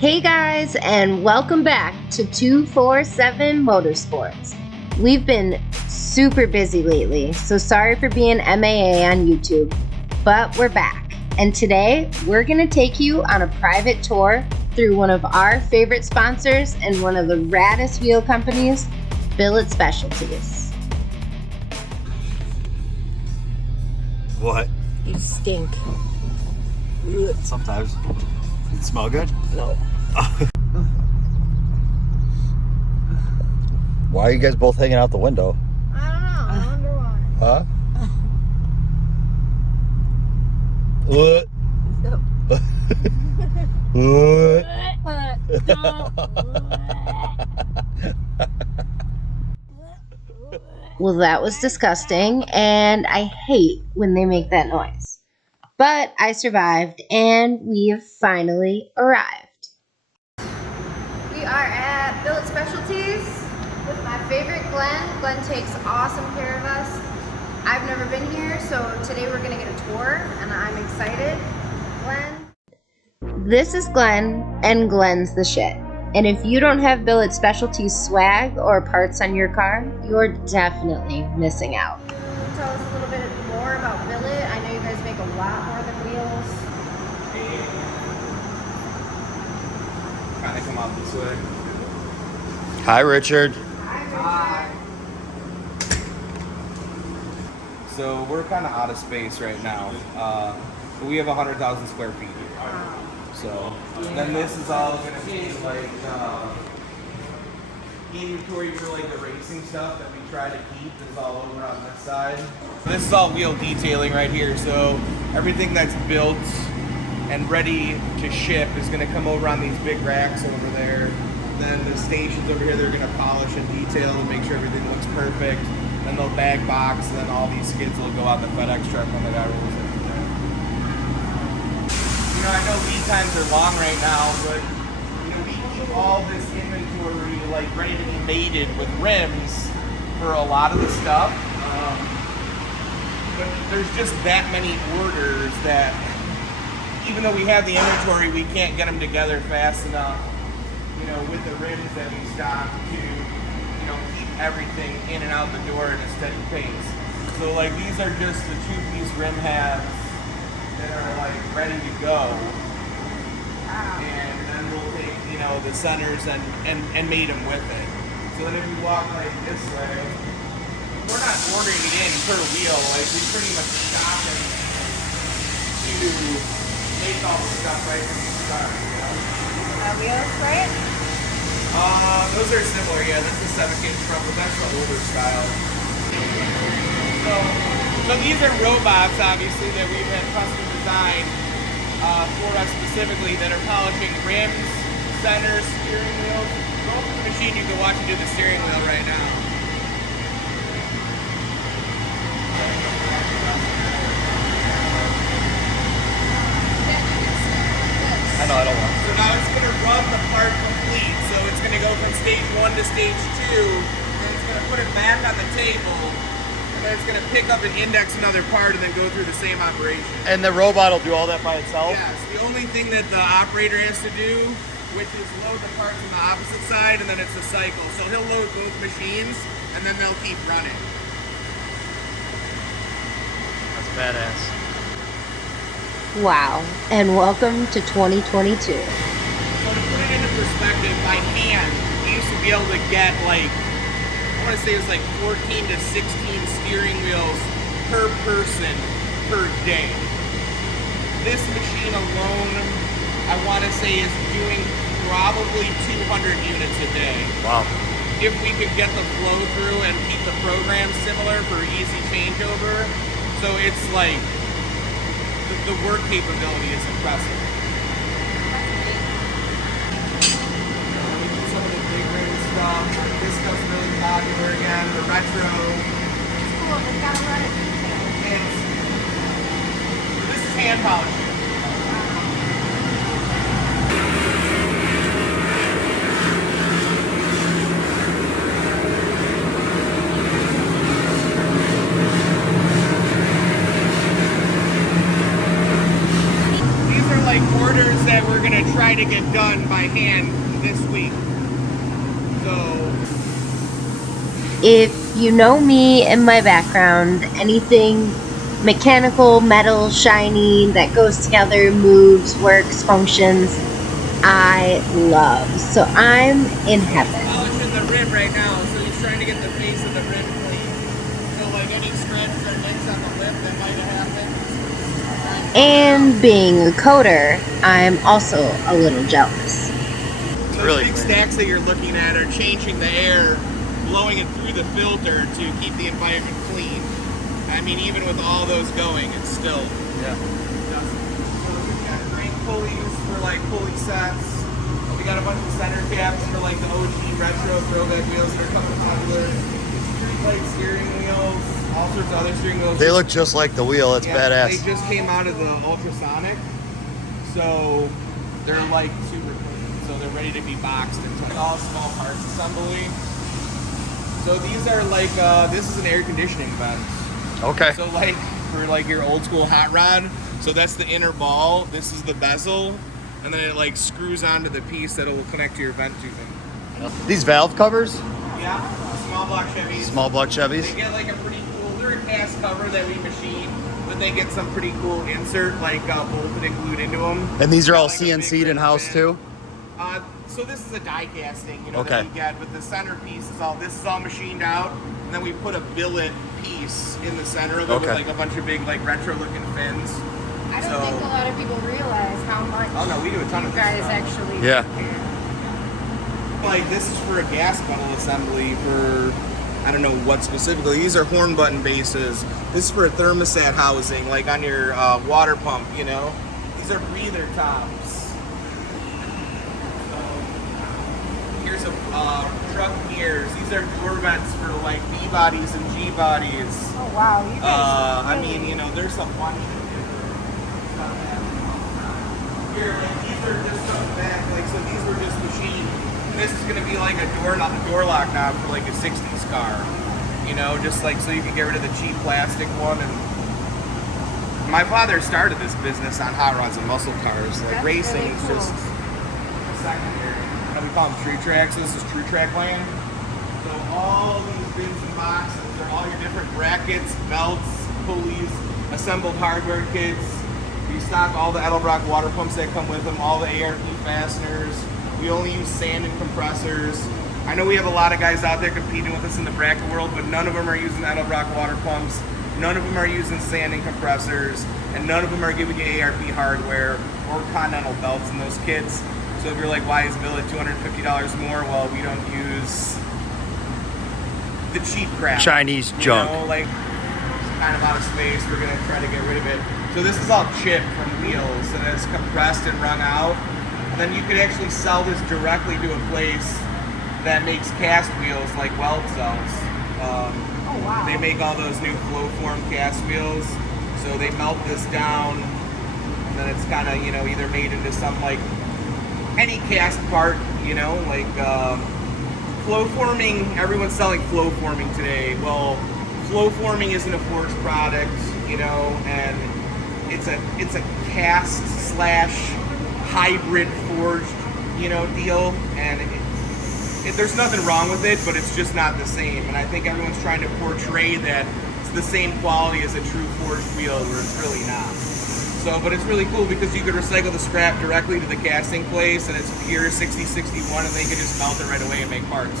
Hey guys, and welcome back to 247 Motorsports. We've been super busy lately, so sorry for being MIA on YouTube, but we're back. And today, we're going to take you on a private tour through one of our favorite sponsors and one of the raddest wheel companies, Billet Specialties. What? You stink. Sometimes. Does it smell good? No. Why are you guys both hanging out the window? I don't know. I wonder why. What? Well, that was disgusting, and I hate when they make that noise. But I survived, and we have finally arrived. We are at Billet Specialties with my favorite Glenn. Glenn takes awesome care of us. I've never been here, so today we're gonna get a tour, and I'm excited. Glenn? This is Glenn, and Glenn's the shit. And if you don't have Billet Specialties swag or parts on your car, you're definitely missing out. Can you tell us a little bit more about Billet? I know you guys make a lot more than wheels. Kind of come out this way. Hi, Richard. Hi. So we're kind of out of space right now. We have 100,000 square feet here. So then this is all going to be like inventory for like the racing stuff that we try to keep is all over on this side. This is all wheel detailing right here. So everything that's built and ready to ship is going to come over on these big racks over there. Then the stations over here, they're going to polish and detail and make sure everything looks perfect. Then they'll bag box, and then all these skids will go on the FedEx truck when the guy rolls in. You know, I know lead times are long right now, but you know, we keep all this inventory like ready to be mated with rims for a lot of the stuff. But there's just that many orders that even though we have the inventory, we can't get them together fast enough, you know, with the rims that we stock to, you know, keep everything in and out the door at a steady pace. So like these are just the two-piece rim halves that are like ready to go. And then we'll take, you know, the centers and mate them with it. So then if you walk like this way, we're not ordering it in per wheel, like we pretty much shop it to make all the stuff right from the start, you know? Wheels, right? Those are similar, yeah. That's the 7-gauge front, but that's the older style. So these are robots, obviously, that we've had custom designed for us specifically that are polishing rims, centers, steering wheels. Go up to the machine, you can watch it do the steering wheel right now. I know, I don't want So now it's going to run the part complete. So it's going to go from stage 1 to stage 2, and it's going to put it back on the table, and then it's going to pick up and index another part and then go through the same operation. And the robot will do all that by itself? Yes, the only thing that the operator has to do, which is load the parts on the opposite side, and then it's a cycle. So he'll load both machines, and then they'll keep running. That's badass. Wow, and welcome to 2022. So to put it into perspective, by hand, we used to be able to get like, I want to say it was like 14 to 16 steering wheels per person per day. This machine alone, I want to say, is doing probably 200 units a day. Wow. If we could get the flow through and keep the program similar for easy changeover. So it's like, the work capability is impressive. Some of the big rim stuff. This stuff's really popular again. The retro. It's cool. It's got a lot of detail. This is hand polishing. These are like orders that we're gonna gonna try to get done by hand this week. So If you know me and my background, anything mechanical, metal, shiny, that goes together, moves, works, functions, I love. So I'm in heaven. polishing the rim right now, so he's trying to get the face of the rim clean. So like any scratches or nicks on the lip that might have happened. And being a coder, I'm also a little jealous. Those Really big clean. stacks that you're looking at are changing the air, blowing it through the filter to keep the environment clean. I mean, even with all those going, it's still. Yeah. So we've got crank pulleys for like pulley sets. We got a bunch of center caps for like the OG retro throwback wheels that are coming popular. Street light steering wheels, all sorts of other steering wheels. They look just like the wheel. It's Yeah, badass. They just came out of the ultrasonic, so they're like super clean. So they're ready to be boxed into all small parts assembly. So these are like this is an air conditioning vent. Okay. So like for like your old school hot rod, so that's the inner ball. This is the bezel, and then it like screws onto the piece that it will connect to your vent tubing. These valve covers, Yeah, small block Chevys. small block They Chevys. get like a pretty cool. They're a cast cover that we machine, but they get some pretty cool insert like bolted and glued into them. And these are all Got, like, a big CNC'd in house wristband. too. So this is a die casting, you know, Okay. that we get, but the centerpiece is all. This is all machined out, and then we put a billet piece in the center of it with Okay. like a bunch of big like retro looking fins. I don't So- think a lot of people realize how much Oh no, we do a ton you of this guys stuff. actually Yeah. do. Like this is for a gas pedal assembly for, I don't know what specifically. These are horn button bases. This is for a thermostat housing, like on your water pump, you know. These are breather tops. So, here's a truck gears. These are door vents for like B bodies and G bodies. Oh wow, you guys. I mean, you know, there's a bunch of different stuff happening all the time. Here, like these are just from the back, like so these were just machined. And this is gonna be like a door lock knob for like a 60s car. You know, just like so you can get rid of the cheap plastic one. And my father started this business on hot rods and muscle cars. Like That's racing really is cool. just secondary. And we call them true tracks. So this is true track land. So all these bins and boxes are all your different brackets, belts, pulleys, assembled hardware kits. We stock all the Edelbrock water pumps that come with them, all the ARP fasteners. We only use sand and compressors. I know we have a lot of guys out there competing with us in the bracket world, but none of them are using Edelbrock water pumps. None of them are using sand and compressors, and none of them are giving you ARP hardware or Continental belts in those kits. So if you're like, why is Billet $250 more? Well, we don't use the cheap crap. Chinese You junk. know, like it's kind of out of space. We're gonna try to get rid of it. So this is all chip from wheels, and it's compressed and wrung out. And then you could actually sell this directly to a place that makes cast wheels like Weld sells. Oh wow. They make all those new flow form cast wheels. So they melt this down, and then it's kind of, you know, either made into some like any cast part, you know, like flow forming. Everyone's selling flow forming today. Well, flow forming isn't a forged product, you know, and it's a cast slash hybrid forged, you know, deal, and there's nothing wrong with it, but it's just not the same. And I think everyone's trying to portray that it's the same quality as a true forged wheel, where it's really not. So, but it's really cool because you could recycle the scrap directly to the casting place, and it's pure 6061, and they can just melt it right away and make parts.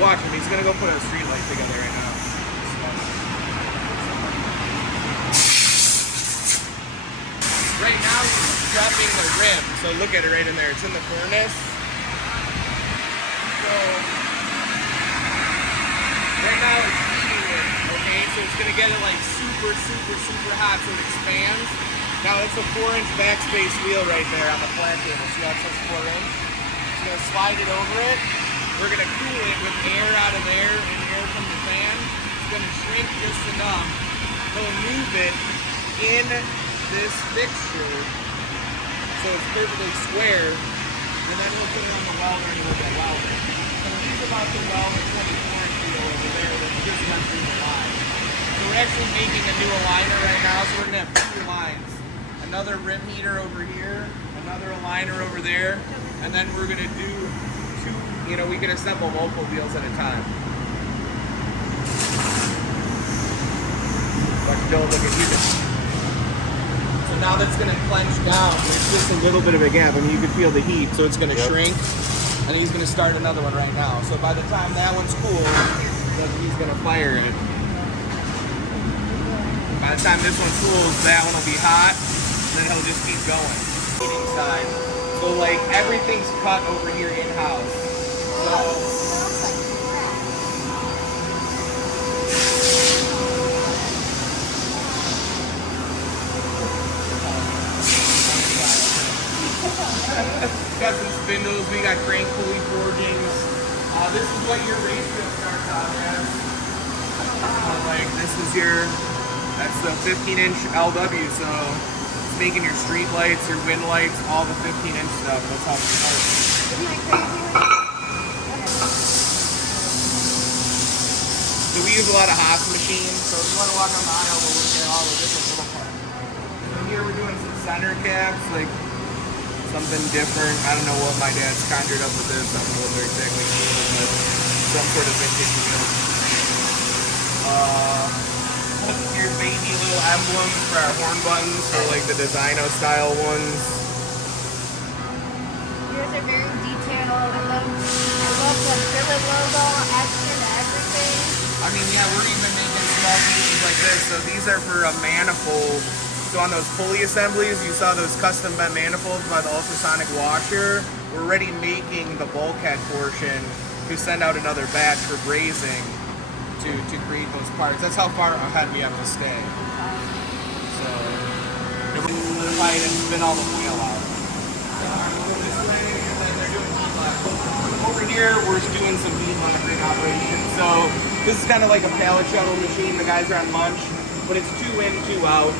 Watch him, he's gonna go put a street light together right now. Right now he's prepping the rim, so look at it right in there. It's in the furnace. So right now it's heating it, okay? So it's gonna get it like super, super, super hot so it expands. Now it's a 4-inch backspace wheel right there on the flat table. See how it says 4-inch? So gonna slide it over it. We're gonna cool it with air out of there and air from the fan. It's gonna shrink just enough. We'll move it in this fixture so it's perfectly square, and then we'll put it on the welder and we'll get welded. So he's about to weld a 24-inch wheel over there that's just went through the line. So we're actually making a new aligner right now, so we're gonna have 2 lines. Another rim heater over here, and another aligner over there, and then we're gonna do two, you know, we can assemble multiple wheels at a time. So now that's gonna clench down. There's just a little bit of a gap. I mean, you can feel the heat, so it's gonna shrink, and he's gonna start another one right now. So by the time that one's cool, then he's gonna fire it. By the time this one cools, that one will be hot, and then he'll just keep going. Heating side. So like everything's cut over here in-house. So got some spindles, we got crank pulley forgings. This is what your race wheel starts out as. Like this is your, that's the 15-inch LW, so it's making your street lights, your wind lights, all the 15-inch stuff. That's how it starts. Isn't that crazy? So we use a lot of Haas machines, so if you want to walk on the aisle, we'll look at all the different little parts. And here we're doing some center caps, like something different. I don't know what my dad's conjured up with this. I don't know what they're exactly doing, but some sort of vintage wheel. Here's baby little emblems for our horn buttons, for like the Designo style ones. You guys are very detailed. I love the Billet logo, extra to everything. I mean, yeah, we're even making small pieces like this. So these are for a manifold. So on those pulley assemblies, you saw those custom bent manifolds by the ultrasonic washer. We're already making the bulkhead portion to send out another batch for brazing to create those parts. That's how far ahead we have to stay. So, we solidify it and spin all the wheel out. Over here, we're doing some bead lacquering operations. So this is kind of like a pallet shuttle machine. The guys are on lunch, but it's 2 in, 2 out.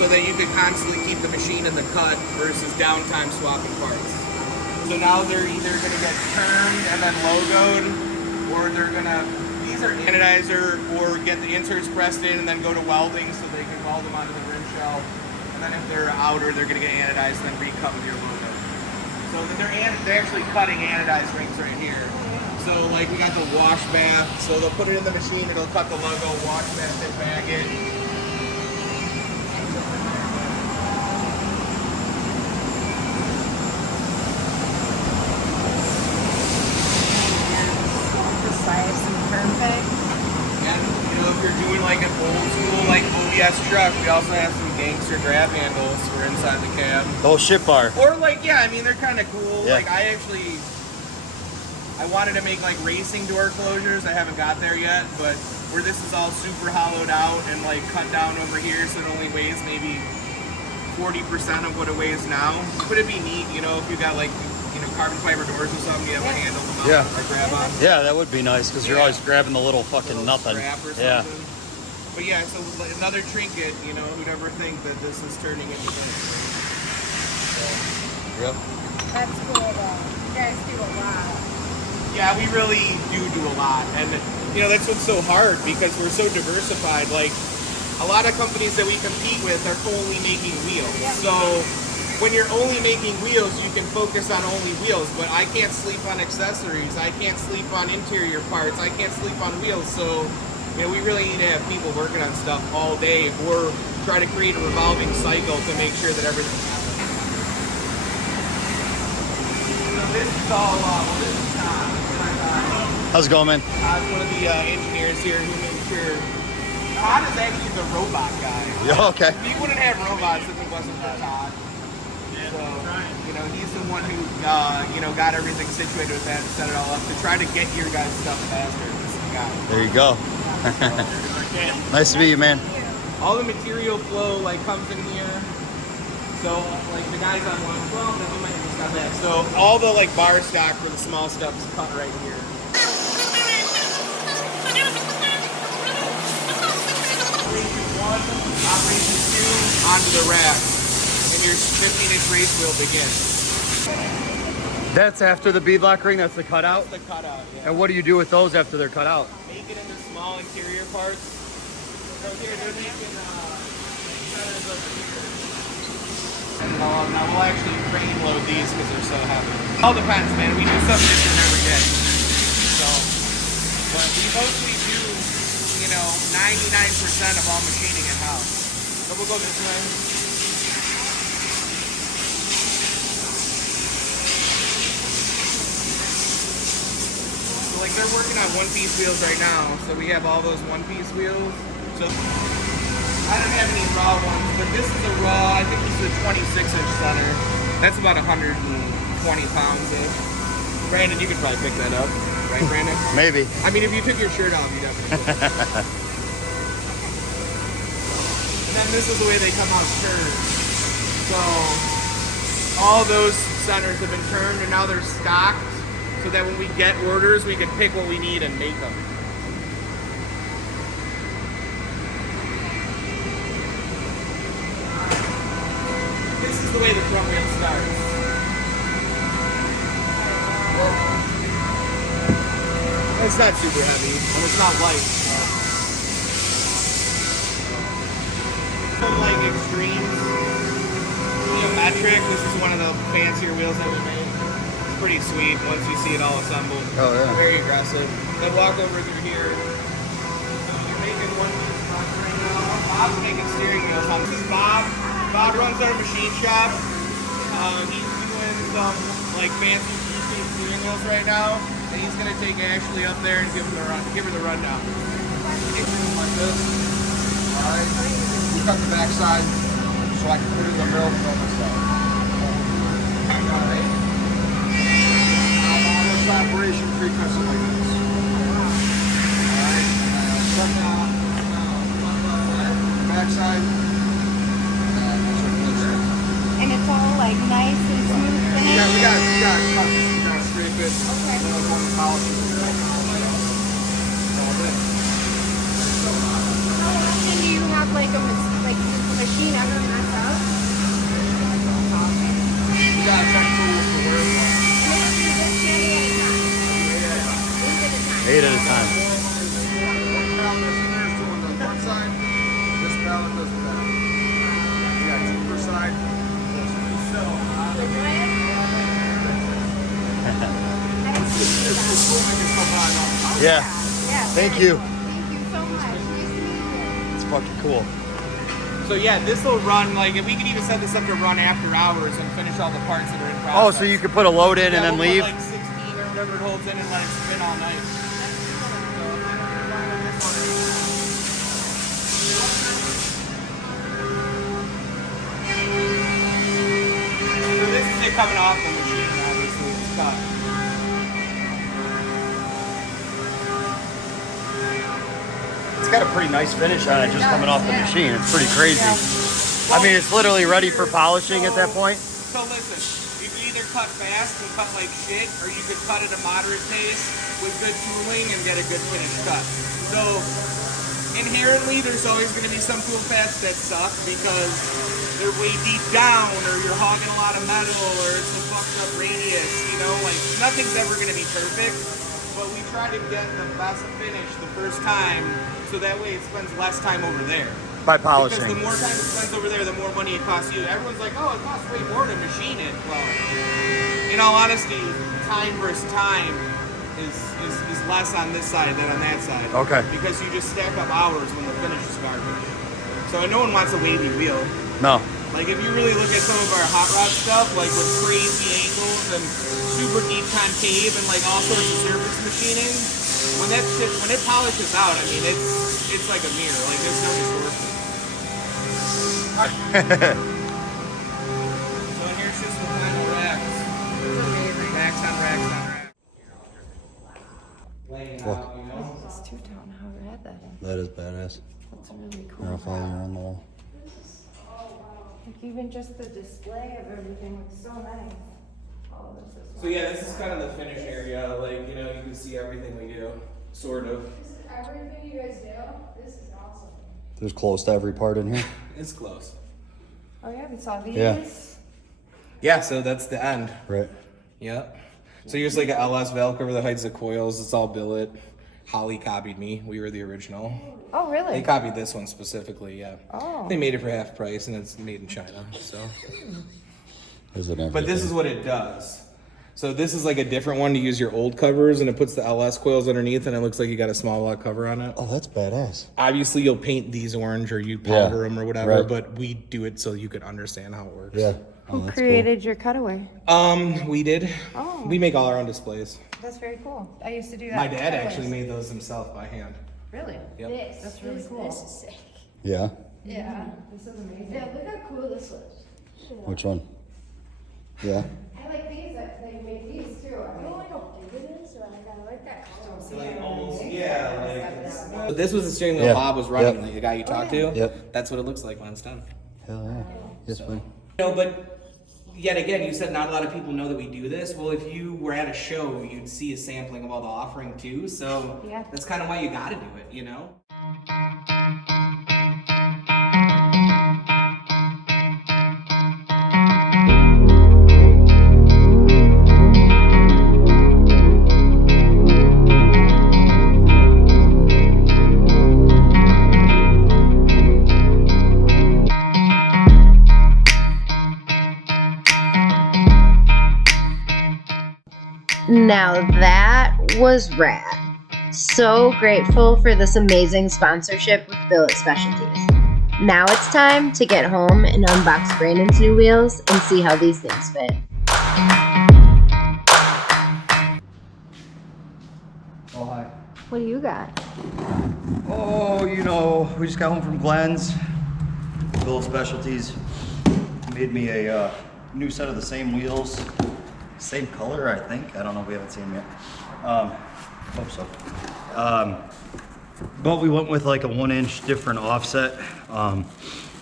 So that you could constantly keep the machine in the cut versus downtime swapping parts. So now they're either going to get turned and then logoed, or they're going to, these are anodizer, or get the inserts pressed in and then go to welding so they can weld them onto the rim shell. And then if they're outer, they're going to get anodized and then recut with your logo. So they're actually cutting anodized rings right here. So like we got the wash bath, so they'll put it in the machine, it'll cut the logo, wash bath, and bag it. Perfect. And you know, if you're doing like an old school like OBS truck, we also have some gangster grab handles for inside the cab. The whole ship bar. Or like, yeah, I mean they're kind of cool. Yeah. Like I wanted to make like racing door closures. I haven't got there yet, but where this is all super hollowed out and like cut down over here, so it only weighs maybe 40% of what it weighs now. But it'd be neat, you know, if you got like, you know, carbon fiber doors or something, you have a handle them out or grab on. Yeah, that would be nice because you're always grabbing the little fucking nothing. Yeah. But yeah, so another trinket, you know, who'd ever think that this is turning into this? So. Yep. That's cool though. You guys do a lot. Yeah, we really do a lot. And, you know, that's what's so hard because we're so diversified. Like, a lot of companies that we compete with are only making wheels. Yeah. So when you're only making wheels, you can focus on only wheels, but I can't sleep on accessories. I can't sleep on interior parts. I can't sleep on wheels. So, you know, we really need to have people working on stuff all day if we're trying to create a revolving cycle to make sure that everything happens. So this is all, this is Todd. How's it going, man? Todd's one of the engineers here who makes sure. Todd is actually the robot guy. Yeah, okay. We wouldn't have robots if it wasn't for Todd. So, you know, he's the one who, you know, got everything situated with that and set it all up to try to get your guys' stuff faster. This is the guy. There you go. Nice to meet you, man. All the material flow, like, comes in here. So, like, the guys on one, well, no, we might have just got that. So, all the, like, bar stock for the small stuff is cut right here. Operation 1, Operation 2, onto the rack. And your 15-inch race wheel begins. That's after the bead lock ring, that's the cutout? That's the cutout, yeah. And what do you do with those after they're cut out? Make it into small interior parts. So here, they're making centers over here. And now we'll actually crane load these because they're so heavy. All depends, man. We do something different every day. So, but we mostly do, you know, 99% of all machining in-house. So we'll go this way. So like they're working on one-piece wheels right now. So we have all those one-piece wheels. So I don't have any raw ones, but this is a raw, I think this is a 26-inch center. That's about 120 pounds-ish. Brandon, you could probably pick that up. Right, Brandon? Maybe. I mean, if you took your shirt off, you definitely could. And then this is the way they come out turned. So all those centers have been turned and now they're stocked so that when we get orders, we can pick what we need and make them. This is the way the front wheel starts. It's not super heavy, and it's not light. Like extreme geometric, this is one of the fancier wheels that we made. It's pretty sweet once you see it all assembled. Oh yeah. Very aggressive. Then walk over through here. So you're making one piece front right now. Bob's making steering wheels. This is Bob. Bob runs our machine shop. He's doing some like fancy steering wheels right now. And he's gonna take Ashley up there and give her the rundown. Like this. Alright. We cut the back side so I can put it in the middle and on this side. Alright. Now on this operation, pre-cuts it like this. Alright. Cut down, back side. And it's all like nice and smooth finish. Yeah, we got cut this. We got to scrape it. Okay. Then we're going to polish it. How often do you have like a machine ever mess up? We got 10 tools to work with. And it's just 8 at a time. 8 at a time. 8 at a time. One pallet is here's doing the front side. This pallet does the back. We got two per side. Yeah. Yeah. Thank you. Thank you so much. Nice to meet you. It's fucking cool. So yeah, this will run like, if we can even set this up to run after hours and finish all the parts that are in process. Oh, so you could put a load in and then we'll leave? Put like 16 or whatever it holds in and let it spin all night. So this is it coming off the machine, obviously. It's cut. It's got a pretty nice finish on it just coming off the machine. It's pretty crazy. I mean, it's literally ready for polishing at that point. So listen, you can either cut fast and cut like shit, or you could cut at a moderate pace with good tooling and get a good finished cut. So inherently, there's always going to be some tool paths that suck because they're way deep down, or you're hogging a lot of metal, or it's a fucked up radius. You know, like nothing's ever going to be perfect. But we try to get the best finish the first time, so that way it spends less time over there. By polishing. Because the more time it spends over there, the more money it costs you. Everyone's like, oh, it costs way more to machine it. Well, in all honesty, time versus time is less on this side than on that side. Okay. Because you just stack up hours when the finish is garbage. So no one wants a wavy wheel. No. Like if you really look at some of our hot rod stuff, like with crazy angles and super deep concave and like all sorts of surface machining, when that shit, when it polishes out, I mean it's like a mirror. Like there's no distortion. So here's just the final racks. Racks on racks on racks. Laying out, you know. It's two-tone. How rad that is. That is badass. That's really cool. I'll follow you on the wall. Like even just the display of everything looks so nice. All of this is So yeah, this is kind of the finish area. Like, you know, you can see everything we do, sort of. This is everything you guys do? This is awesome. There's close to every part in here. It's close. Oh yeah, we saw these. Yeah. Yeah, so that's the end. Right. Yep. So here's like a LS valve cover that hides the coils. It's all billet. Holly copied me. We were the original. Oh, really? They copied this one specifically, yeah. Oh. They made it for half price, and it's made in China, so. Is it But this is what it does. So this is like a different one to use your old covers, and it puts the LS coils underneath, and it looks like you got a small block cover on it. Oh, that's badass. Obviously, you'll paint these orange or you powder them or whatever, right. but we do it so you could understand how it works. Yeah. Oh, Who that's created your cutaway? We did. Oh. We make all our own displays. That's very cool. I used to do that. My dad actually made those himself by hand. Really? Yep. That's really cool. This is sick. cool. Yeah. Yeah. This is amazing. Yeah, look how cool this looks. Which one? Yeah. I like these. They make these too. I don't like how big it is, so I like that. But this was the steering wheel Yeah. Bob was running, Yep. like the guy you talked to. Yep. That's what it looks like when it's done. Hell yeah. Yes, man. No, but yet again, you said not a lot of people know that we do this. Well, if you were at a show, you'd see a sampling of all the offering too. So Yeah. that's kind of why you got to do it, you know? Now that was rad. So grateful for this amazing sponsorship with Billet Specialties. Now it's time to get home and unbox Brandon's new wheels and see how these things fit. Oh, hi. What do you got? Oh, you know, we just got home from Glenn's. Billet Specialties made me a new set of the same wheels. Same color, I think. I don't know, we haven't seen them yet. Hope so. But we went with like a 1-inch different offset. A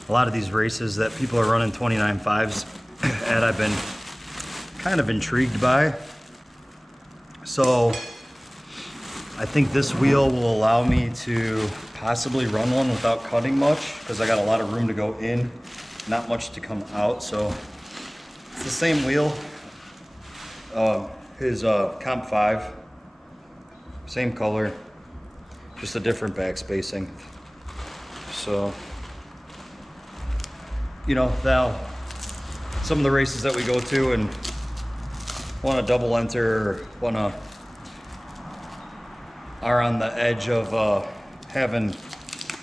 lot of these races that people are running 29.5s at, I've been kind of intrigued by. So I think this wheel will allow me to possibly run one without cutting much, because I got a lot of room to go in, not much to come out. So it's the same wheel. His Comp 5, same color, just a different back spacing. So, you know, now some of the races that we go to and want to double enter, or are on the edge of having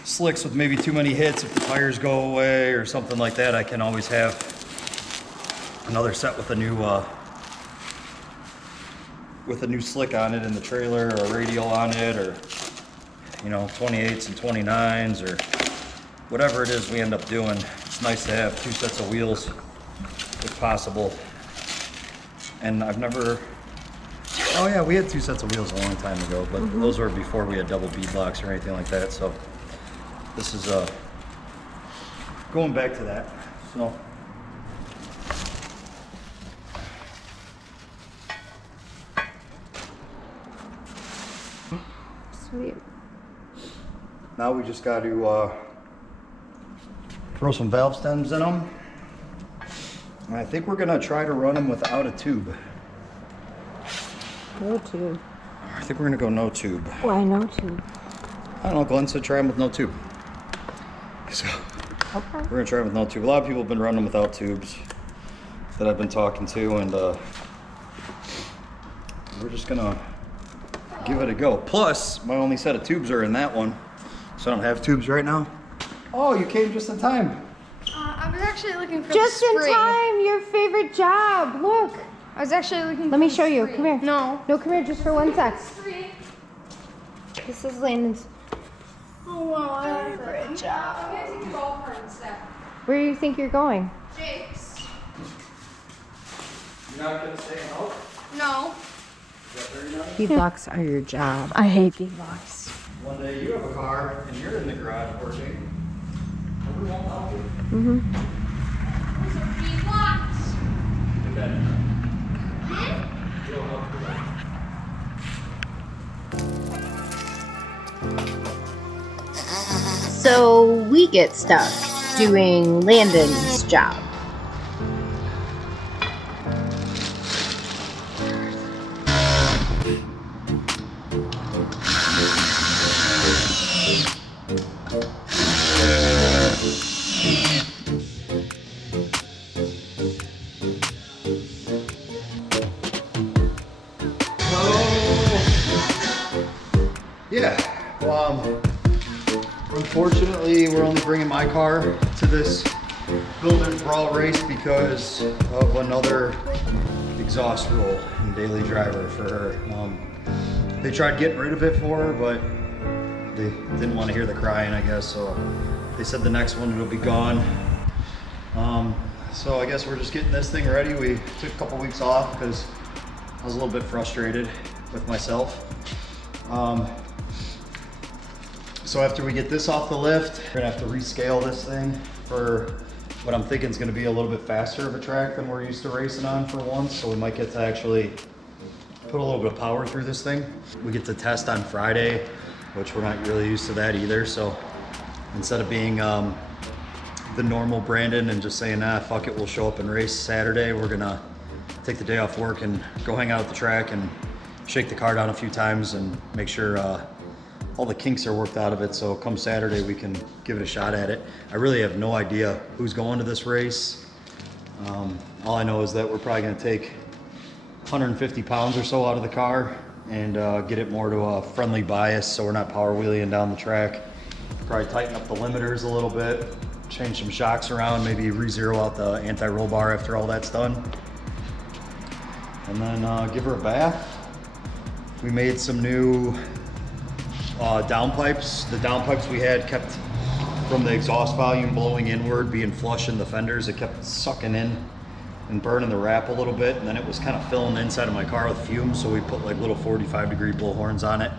slicks with maybe too many hits if the tires go away or something like that, I can always have another set with a new slick on it in the trailer, or a radial on it, or, you know, 28s and 29s, or whatever it is we end up doing. It's nice to have two sets of wheels if possible. And I've never, oh yeah, we had two sets of wheels a long time ago, but those were before we had double bead blocks or anything like that. So this is going back to that. So Sweet. now we just got to throw some valve stems in them. And I think we're gonna try to run them without a tube. No tube. I think we're gonna go no tube. Why no tube? I don't know, Glenn said try them with no tube. So Okay. we're gonna try them with no tube. A lot of people have been running them without tubes that I've been talking to, and we're just gonna give it a go. Plus, my only set of tubes are in that one, so I don't have tubes right now. Oh, you came just in time. I was actually looking for Just the in spring. time, your favorite job. Look. I was actually looking. Let me show you. Come here. No. No, come here just for 1 sec. This is Landon's. Oh wow, favorite job. I'm gonna take the golf cart instead. Where do you think you're going? Jake's. You're not gonna stay and help? No. Bead blocks are your job. I hate bead blocks. One day you have a car and you're in the garage working. And we won't help you. Mm-hmm. Those are bead blocks. Get that in there. We'll help you. So we get stuck doing Landon's job. Unfortunately, we're only bringing my car to this Builders Brawl race because of another exhaust rule in daily driver for her. They tried getting rid of it for her, but they didn't want to hear the crying, I guess, so they said the next one it'll be gone. So I guess we're just getting this thing ready. We took a couple weeks off because I was a little bit frustrated with myself. So after we get this off the lift, we're gonna have to rescale this thing for what I'm thinking is gonna be a little bit faster of a track than we're used to racing on for once. So we might get to actually put a little bit of power through this thing. We get to test on Friday, which we're not really used to that either. So instead of being the normal Brandon and just saying, ah, fuck it, we'll show up and race Saturday, we're gonna take the day off work and go hang out at the track and shake the car down a few times and make sure all the kinks are worked out of it, so come Saturday we can give it a shot at it. I really have no idea who's going to this race. All I know is that we're probably gonna take 150 pounds or so out of the car and get it more to a friendly bias so we're not power wheeling down the track. Probably tighten up the limiters a little bit, change some shocks around, maybe re-zero out the anti-roll bar after all that's done. And then give her a bath. We made some new downpipes. The downpipes we had kept from the exhaust volume blowing inward, being flush in the fenders. It kept sucking in and burning the wrap a little bit, and then it was kind of filling the inside of my car with fumes, so we put like little 45-degree bullhorns on it.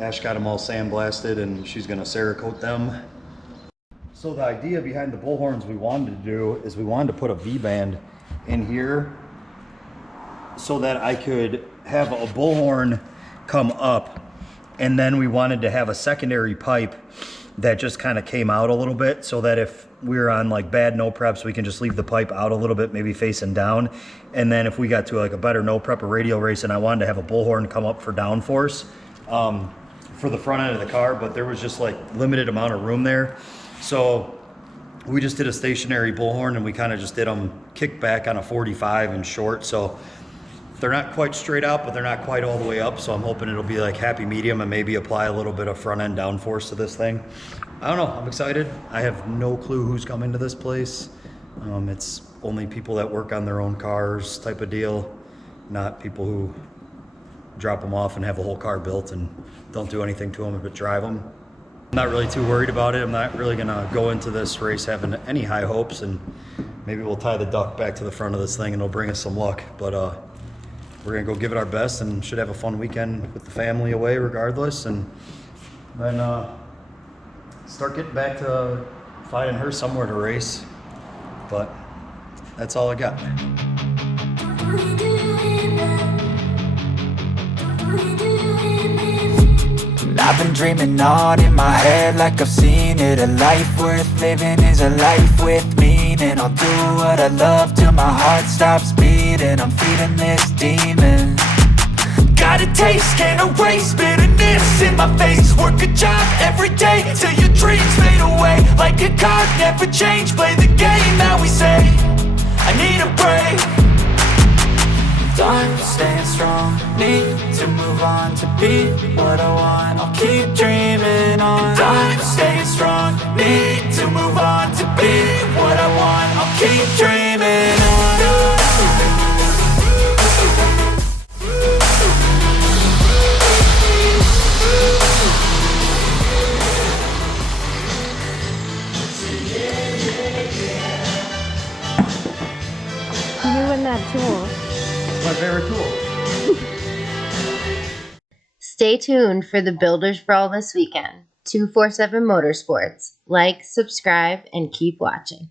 Ash got them all sandblasted and she's gonna Cerakote them. So the idea behind the bullhorns we wanted to do is we wanted to put a V-band in here so that I could have a bullhorn come up, and then we wanted to have a secondary pipe that just kind of came out a little bit so that if we were on like bad no preps, we can just leave the pipe out a little bit, maybe facing down. And then if we got to like a better no prep or radial race and I wanted to have a bullhorn come up for downforce for the front end of the car, but there was just like limited amount of room there. So we just did a stationary bullhorn and we kind of just did them kick back on a 45 and short. So they're not quite straight out, but they're not quite all the way up. So I'm hoping it'll be like happy medium and maybe apply a little bit of front end downforce to this thing. I don't know, I'm excited. I have no clue who's coming to this place. It's only people that work on their own cars type of deal, not people who drop them off and have a whole car built and don't do anything to them but drive them. I'm not really too worried about it. I'm not really gonna go into this race having any high hopes, and maybe we'll tie the duck back to the front of this thing and it'll bring us some luck. But we're gonna go give it our best and should have a fun weekend with the family away regardless, and then start getting back to finding her somewhere to race. But that's all I got. I've been dreaming on in my head like I've seen it. A life worth living is a life with meaning. I'll do what I love till my heart stops beating. I'm feeding this demon. Got a taste, can't erase bitterness in my face. Work a job every day till your dreams fade away. Like a card, never change, play the game that we say. I need a break. Done staying strong, need to move on to be what I want. I'll keep dreaming on. Done staying strong, need to move on to be what I want. I'll keep dreaming on. You and that tool. My favorite tool. Stay tuned for the Builders Brawl this weekend. 247 Motorsports. Like, subscribe, and keep watching.